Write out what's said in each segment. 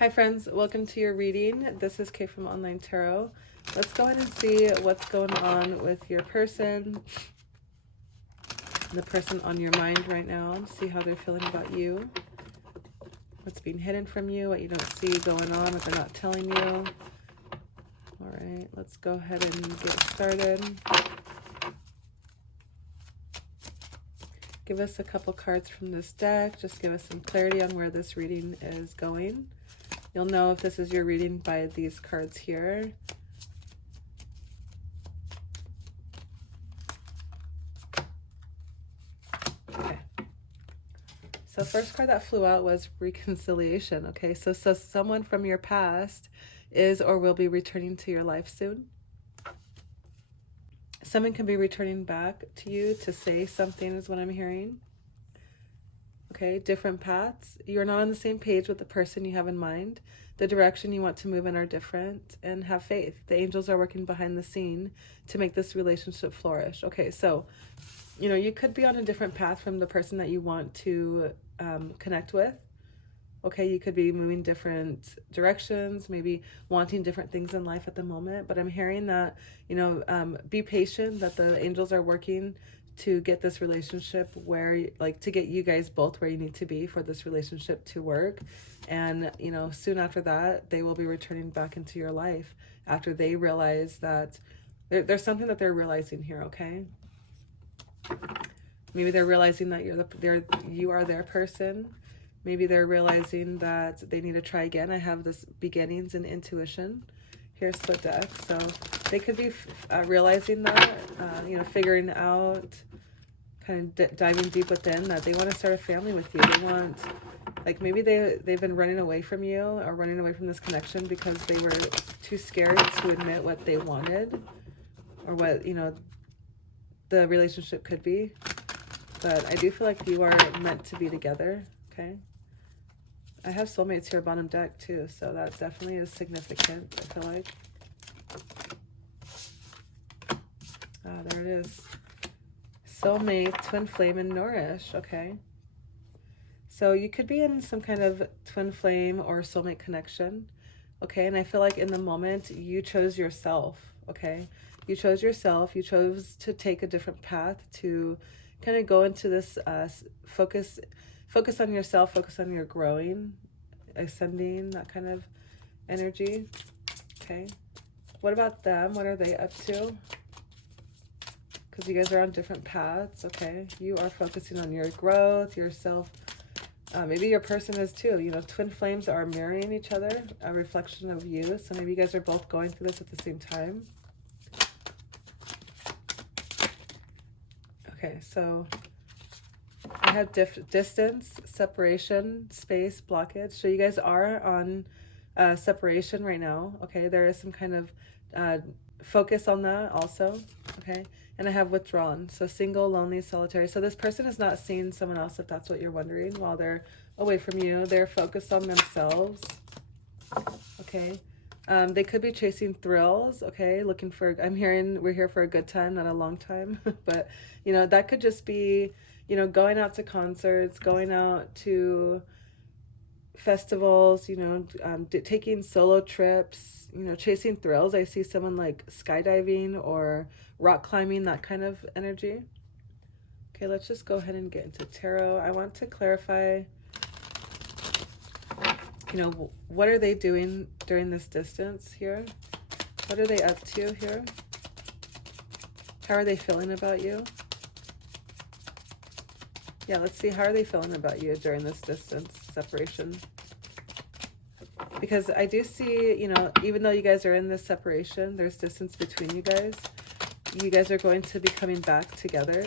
Hi friends, welcome to your reading. This is Kay from Online Tarot. Let's go ahead and see what's going on with your person, the person on your mind right now. See how they're feeling about you, what's being hidden from you, what you don't see going on, what they're not telling you. All right, let's go ahead and get started. Give us a couple cards from this deck. Just give us some clarity on where this reading is going. You'll know if this is your reading by these cards here. Okay. So first card that flew out was reconciliation. Okay, so someone from your past is or will be returning to your life soon. Someone can be returning back to you to say something is what I'm hearing. Okay, different paths. You're not on the same page with the person you have in mind. The direction you want to move in are different, and have faith. The angels are working behind the scene to make this relationship flourish. Okay, so, you could be on a different path from the person that you want to connect with. Okay, you could be moving different directions, maybe wanting different things in life at the moment. But I'm hearing that, be patient, that the angels are working to get this relationship where, to get you guys both where you need to be for this relationship to work. And, soon after that, they will be returning back into your life after they realize that there's something that they're realizing here, okay? Maybe they're realizing that you are their person. Maybe they're realizing that they need to try again. I have this beginnings and intuition. Here's the deck. So they could be realizing that, figuring out, kind of diving deep within that they want to start a family with you. They want, maybe they've been running away from you or running away from this connection because they were too scared to admit what they wanted or what, the relationship could be. But I do feel like you are meant to be together, okay? I have soulmates here bottom deck too, so that definitely is significant, I feel like. Ah, there it is. Soulmate, twin flame, and nourish, okay? So you could be in some kind of twin flame or soulmate connection, okay? And I feel like in the moment, you chose yourself, okay? You chose yourself. You chose to take a different path, to kind of go into this focus on yourself, focus on your growing, ascending, that kind of energy, okay? What about them? What are they up to? Because you guys are on different paths, okay? You are focusing on your growth, yourself. Maybe your person is too. Twin flames are mirroring each other, a reflection of you. So maybe you guys are both going through this at the same time. Okay, so I have distance, separation, space, blockage. So you guys are on separation right now. Okay, there is some kind of focus on that also. Okay, and I have withdrawn. So single, lonely, solitary. So this person is not seeing someone else, if that's what you're wondering, while they're away from you. They're focused on themselves. Okay. They could be chasing thrills, okay, looking for, I'm hearing we're here for a good time, not a long time, but, that could just be, going out to concerts, going out to festivals, taking solo trips, chasing thrills. I see someone like skydiving or rock climbing, that kind of energy. Okay, let's just go ahead and get into tarot. I want to clarify, what are they doing during this distance here? What are they up to here? How are they feeling about you? Yeah, let's see. How are they feeling about you during this distance separation? Because I do see, even though you guys are in this separation, there's distance between you guys. You guys are going to be coming back together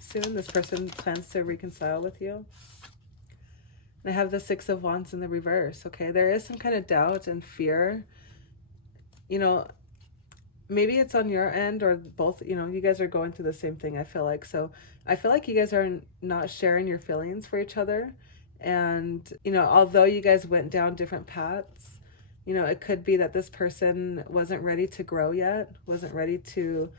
soon. This person plans to reconcile with you. And I have the Six of Wands in the reverse, okay? There is some kind of doubt and fear. Maybe it's on your end or both, you guys are going through the same thing, I feel like. So I feel like you guys are not sharing your feelings for each other. And, although you guys went down different paths, it could be that this person wasn't ready to grow yet, wasn't ready to,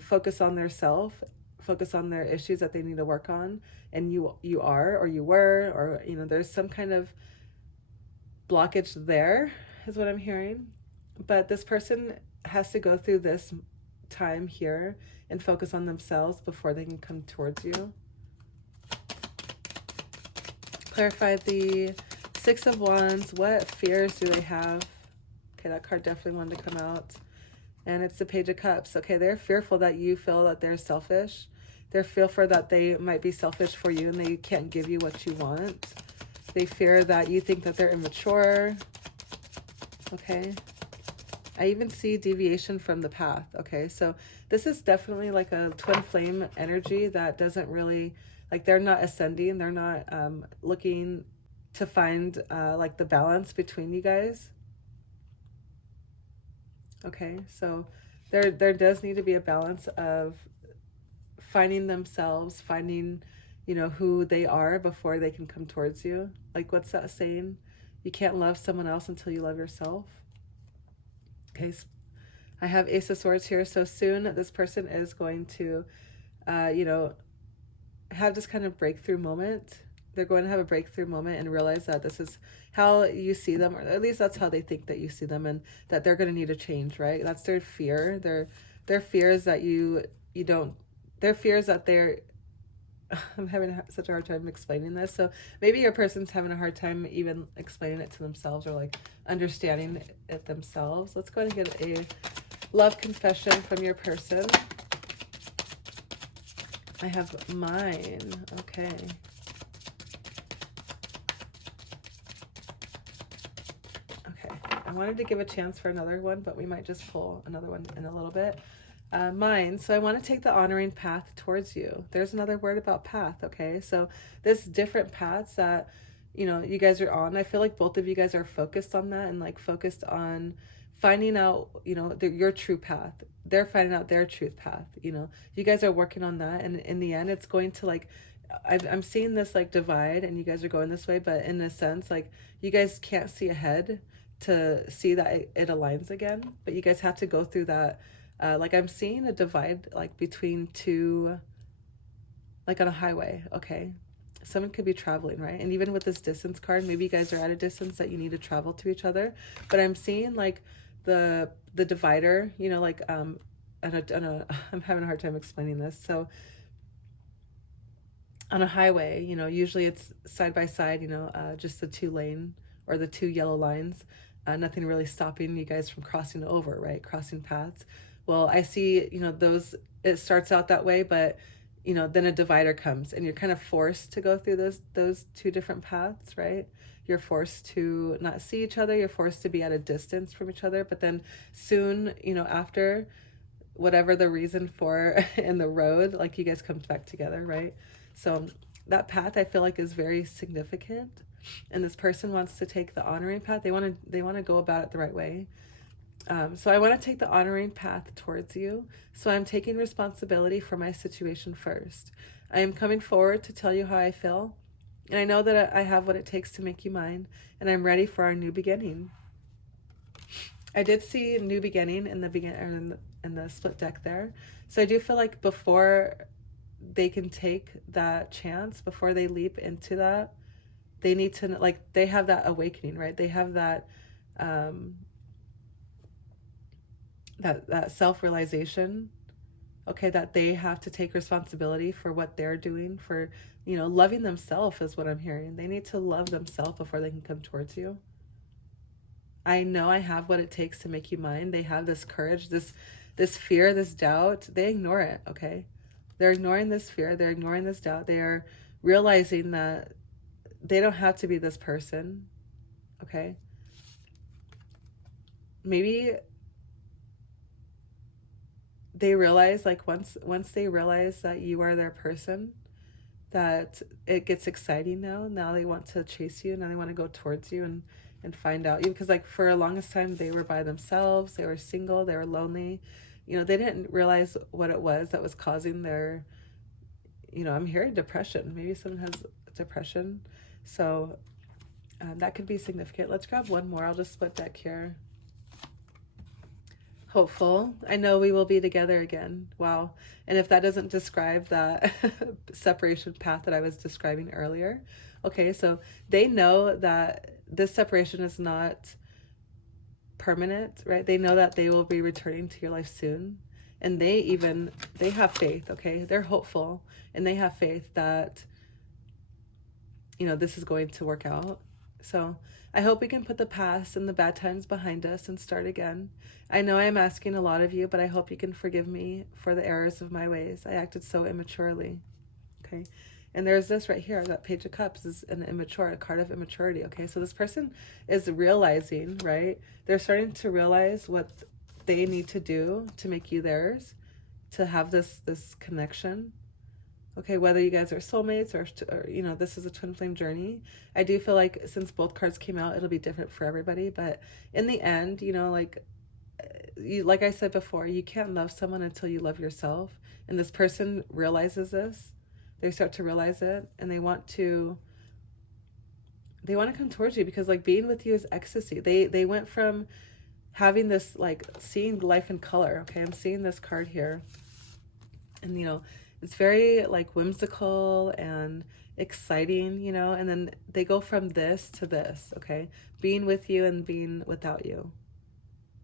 focus on their self, focus on their issues that they need to work on. And you are, or you were, or, there's some kind of blockage there, is what I'm hearing. But this person has to go through this time here and focus on themselves before they can come towards you. Clarify the Six of Wands. What fears do they have? Okay, that card definitely wanted to come out. And it's the Page of Cups. Okay, they're fearful that you feel that they're selfish. They're fearful that they might be selfish for you and they can't give you what you want. They fear that you think that they're immature. Okay. I even see deviation from the path. Okay, so this is definitely like a twin flame energy that doesn't really, like, they're not ascending. They're not looking to find like the balance between you guys. Okay, so there does need to be a balance of finding themselves, finding, you know, who they are before they can come towards you. Like, what's that saying? You can't love someone else until you love yourself. Okay, so I have Ace of Swords here. So soon this person is going to, you know, have this kind of breakthrough moment. They're going to have a breakthrough moment and realize that this is how you see them, or at least that's how they think that you see them, and that they're going to need a change, right? That's their fear. Their fear is that you don't, their fear is that they're, I'm having such a hard time explaining this. So maybe your person's having a hard time even explaining it to themselves or like understanding it themselves. Let's go ahead and get a love confession from your person. I have mine. Okay. Okay. I wanted to give a chance for another one, but we might just pull another one in a little bit. Mine. So I want to take the honoring path towards you. There's another word about path. Okay. So this different paths that, you know, you guys are on. I feel like both of you guys are focused on that and like focused on finding out, you know, your true path. They're finding out their truth path. You know, you guys are working on that. And in the end, it's going to like, I'm seeing this like divide and you guys are going this way, but in a sense, like you guys can't see ahead to see that it aligns again, but you guys have to go through that. Like I'm seeing a divide like between two, like on a highway. Okay, someone could be traveling, right? And even with this distance card, maybe you guys are at a distance that you need to travel to each other, but I'm seeing like the divider, you know, like I'm having a hard time explaining this. So on a highway, you know, usually it's side by side, you know, just the two lane or the two yellow lines, nothing really stopping you guys from crossing over, right? Crossing paths. Well, I see, you know, those, it starts out that way, but, you know, then a divider comes and you're kind of forced to go through those two different paths, right? You're forced to not see each other. You're forced to be at a distance from each other. But then soon, you know, after whatever the reason for in the road, like you guys come back together, right? So that path I feel like is very significant. And this person wants to take the honoring path. They want to go about it the right way. So I want to take the honoring path towards you. So I'm taking responsibility for my situation first. I am coming forward to tell you how I feel. And I know that I have what it takes to make you mine. And I'm ready for our new beginning. I did see new beginning in the split deck there. So I do feel like before they can take that chance, before they leap into that, they need to, like, they have that awakening, right? They have that that self-realization, okay, that they have to take responsibility for what they're doing, for, you know, loving themselves is what I'm hearing. They need to love themselves before they can come towards you. I know I have what it takes to make you mine. They have this courage, this fear, this doubt. They ignore it, okay? They're ignoring this fear. They're ignoring this doubt. They are realizing that they don't have to be this person, okay? Maybe they realize, like, once they realize that you are their person, that it gets exciting now. Now they want to chase you. Now they want to go towards you and find out you. Because, like, for the longest time, they were by themselves. They were single. They were lonely. You know, they didn't realize what it was that was causing their, you know, I'm hearing depression. Maybe someone has depression. So that could be significant. Let's grab one more. I'll just split deck here. Hopeful. I know we will be together again. Wow. And if that doesn't describe that separation path that I was describing earlier, okay, so they know that this separation is not permanent, right? They know that they will be returning to your life soon. And they have faith, okay? They're hopeful and they have faith that, you know, this is going to work out. So I hope we can put the past and the bad times behind us and start again. I know I'm asking a lot of you, but I hope you can forgive me for the errors of my ways. I acted so immaturely, okay? And there's this right here, that Page of Cups is a card of immaturity, okay? So this person is realizing, right? They're starting to realize what they need to do to make you theirs, to have this connection. Okay, whether you guys are soulmates or, you know, this is a twin flame journey. I do feel like since both cards came out, it'll be different for everybody. But in the end, you know, like I said before, you can't love someone until you love yourself. And this person realizes this. They start to realize it, and they want to come towards you, because like being with you is ecstasy. They went from having this, like, seeing life in color. Okay, I'm seeing this card here, and you know, it's very like whimsical and exciting, you know, and then they go from this to this, okay? Being with you and being without you.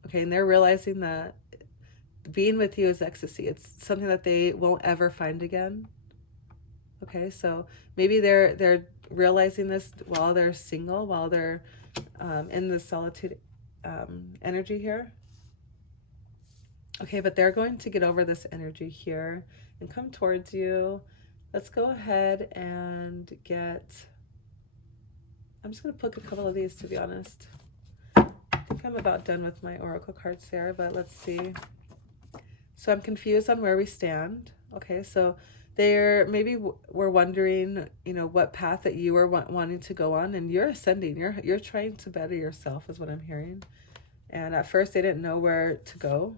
Okay, and they're realizing that being with you is ecstasy. It's something that they won't ever find again. Okay, so maybe they're realizing this while they're single, while they're in the solitude energy here. Okay, but they're going to get over this energy here and come towards you. Let's go ahead and get, I'm just going to pick a couple of these, to be honest. I think I'm about done with my oracle cards there, but let's see. So I'm confused on where we stand. Okay, so they're maybe we're wondering, you know, what path that you were wanting to go on, and you're ascending. You're trying to better yourself, is what I'm hearing. And at first they didn't know where to go.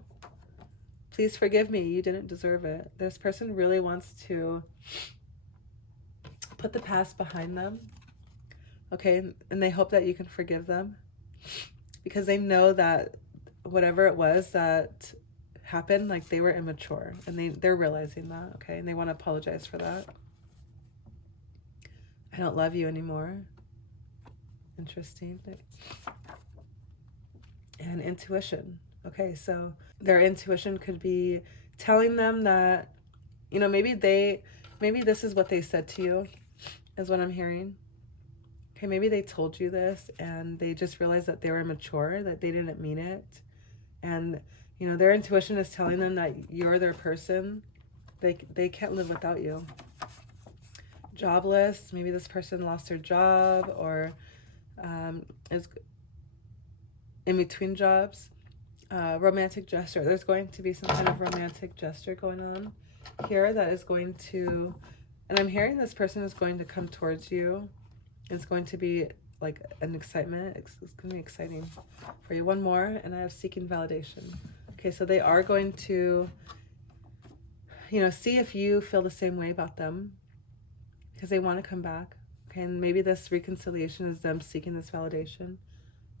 Please forgive me. You didn't deserve it. This person really wants to put the past behind them. Okay, and they hope that you can forgive them, because they know that whatever it was that happened, like, they were immature, and they're realizing that. Okay, and they want to apologize for that. I don't love you anymore. Interesting. And intuition. Okay, so their intuition could be telling them that, you know, maybe this is what they said to you, is what I'm hearing. Okay, maybe they told you this and they just realized that they were immature, that they didn't mean it. And, you know, their intuition is telling them that you're their person. They can't live without you. Jobless. Maybe this person lost their job, or is in between jobs. Romantic gesture. There's going to be some kind of romantic gesture going on here that is going to, and I'm hearing this person is going to come towards you. It's going to be like an excitement. It's going to be exciting for you. One more, and I have seeking validation. Okay, so they are going to, you know, see if you feel the same way about them, because they want to come back. Okay, and maybe this reconciliation is them seeking this validation.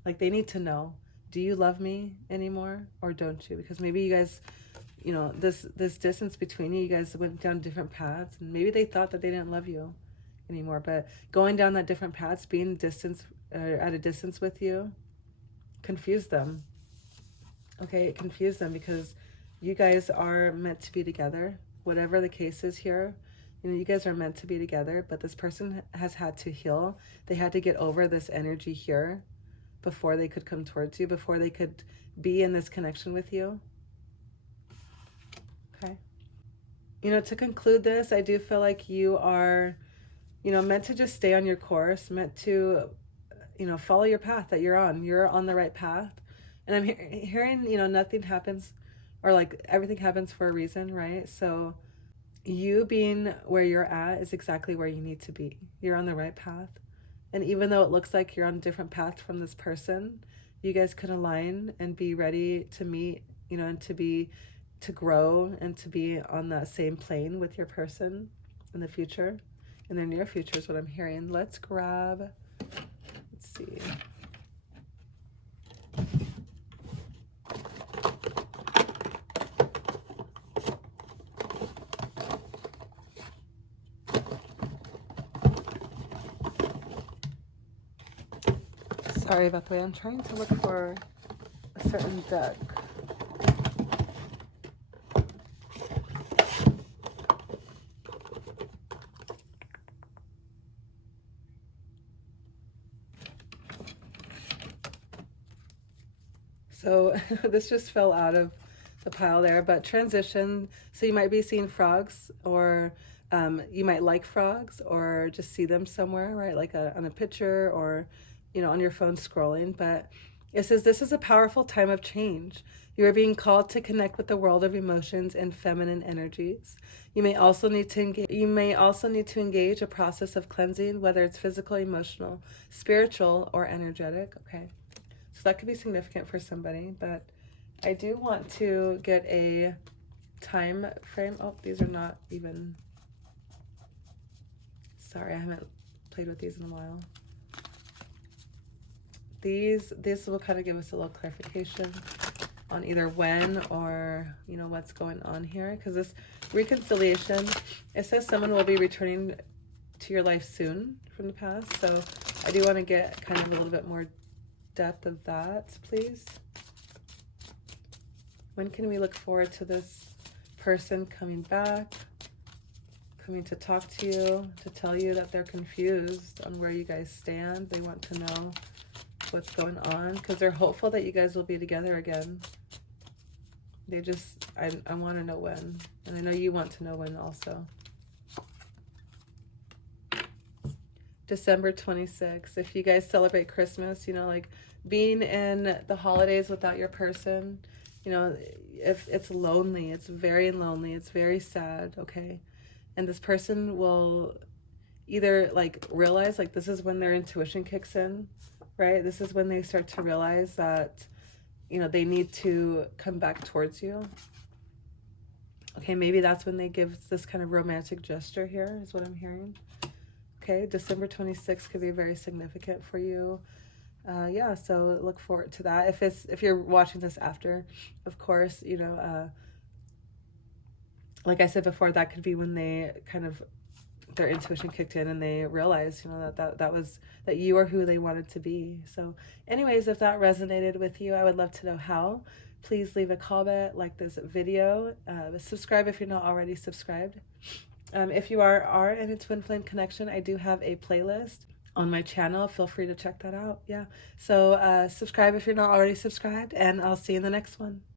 Like, they need to know, do you love me anymore, or don't you? Because maybe you guys, you know, this distance between you guys went down different paths, and maybe they thought that they didn't love you anymore, but going down that different paths, being at a distance with you, confused them. Okay, it confused them, because you guys are meant to be together. Whatever the case is here, you know, you guys are meant to be together, but this person has had to heal. They had to get over this energy here before they could come towards you, before they could be in this connection with you. Okay. You know, to conclude this, I do feel like you are, you know, meant to just stay on your course, meant to, you know, follow your path that you're on. You're on the right path. And I'm hearing, you know, nothing happens, or like everything happens for a reason, right? So you being where you're at is exactly where you need to be. You're on the right path. And even though it looks like you're on a different path from this person, you guys could align and be ready to meet, you know, and to grow and to be on that same plane with your person in the future. In the near future is what I'm hearing. Let's see. Sorry about the way. I'm trying to look for a certain deck. So this just fell out of the pile there, but transition. So you might be seeing frogs, or you might like frogs, or just see them somewhere, right? Like on a picture, or, you know, on your phone scrolling. But it says this is a powerful time of change. You are being called to connect with the world of emotions and feminine energies. You may also need to engage a process of cleansing, whether it's physical, emotional, spiritual, or energetic. Okay. So that could be significant for somebody, but I do want to get a time frame. Oh, these are not even, sorry, I haven't played with these in a while. These will kind of give us a little clarification on either when or, you know, what's going on here, because this reconciliation, it says someone will be returning to your life soon from the past. So I do want to get kind of a little bit more depth of that, please. When can we look forward to this person coming back, coming to talk to you, to tell you that they're confused on where you guys stand? They want to know what's going on because they're hopeful that you guys will be together again. They just, I want to know when, and I know you want to know when also. December 26th. If you guys celebrate Christmas, you know, like being in the holidays without your person, you know, if it's lonely, it's very lonely, it's very sad, okay? And this person will either like realize, like this is when their intuition kicks in, right? This is when they start to realize that, you know, they need to come back towards you. Okay, maybe that's when they give this kind of romantic gesture here, is what I'm hearing. Okay, December 26th could be very significant for you. Yeah, so look forward to that. If you're watching this after, of course, you know, like I said before, that could be when they kind of, their intuition kicked in and they realized, you know, that you are who they wanted to be. So anyways, if that resonated with you, I would love to know how. Please leave a comment, like this video, subscribe if you're not already subscribed. If you are in a twin flame connection, I do have a playlist on my channel. Feel free to check that out. Yeah. So subscribe if you're not already subscribed, and I'll see you in the next one.